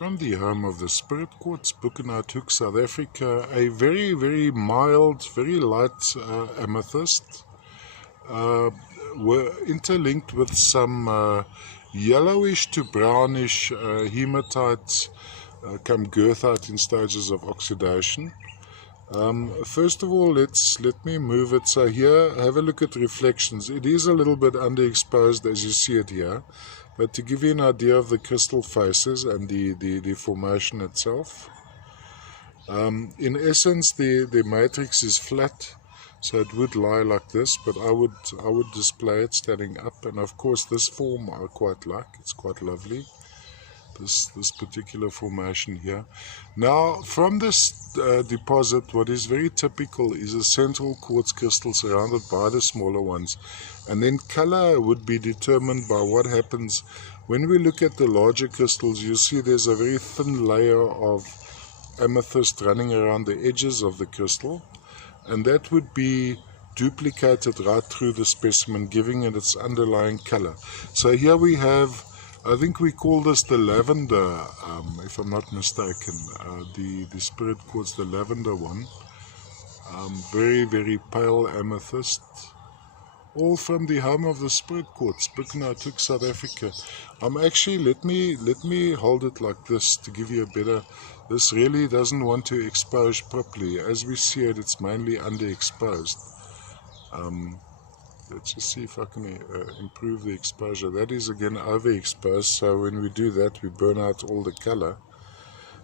From the home of the Spirit Quartz, Bukenhout, South Africa, a very, very mild, very light amethyst, were interlinked with some yellowish to brownish hematites, come goethite in stages of oxidation. First of all, let me move it. So here, have a look at reflections. It is a little bit underexposed as you see it here. But to give you an idea of the crystal faces and the formation itself, in essence the matrix is flat, so it would lie like this, but I would display it standing up, and of course this form I quite like. It's quite lovely, this particular formation here. Now from this deposit, what is very typical is a central quartz crystal surrounded by the smaller ones, and then color would be determined by what happens when we look at the larger crystals. You see there's a very thin layer of amethyst running around the edges of the crystal, and that would be duplicated right through the specimen, giving it its underlying color. So here we have, I think we call this the lavender, if I'm not mistaken, the Spirit Quartz, the lavender one. Very, very pale amethyst. All from the home of the Spirit Quartz, Bukenhout, South Africa. Actually, let me hold it like this to give you a better. This really doesn't want to expose properly. As we see it, it's mainly underexposed. Let's just see if I can improve the exposure. That is again overexposed, so when we do that, we burn out all the color.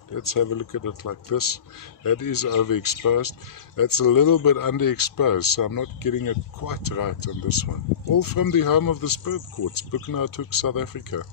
Let's have a look at it like this. That is overexposed. That's a little bit underexposed, so I'm not getting it quite right on this one. All from the home of the Spirit Quartz, Bukenhout, South Africa.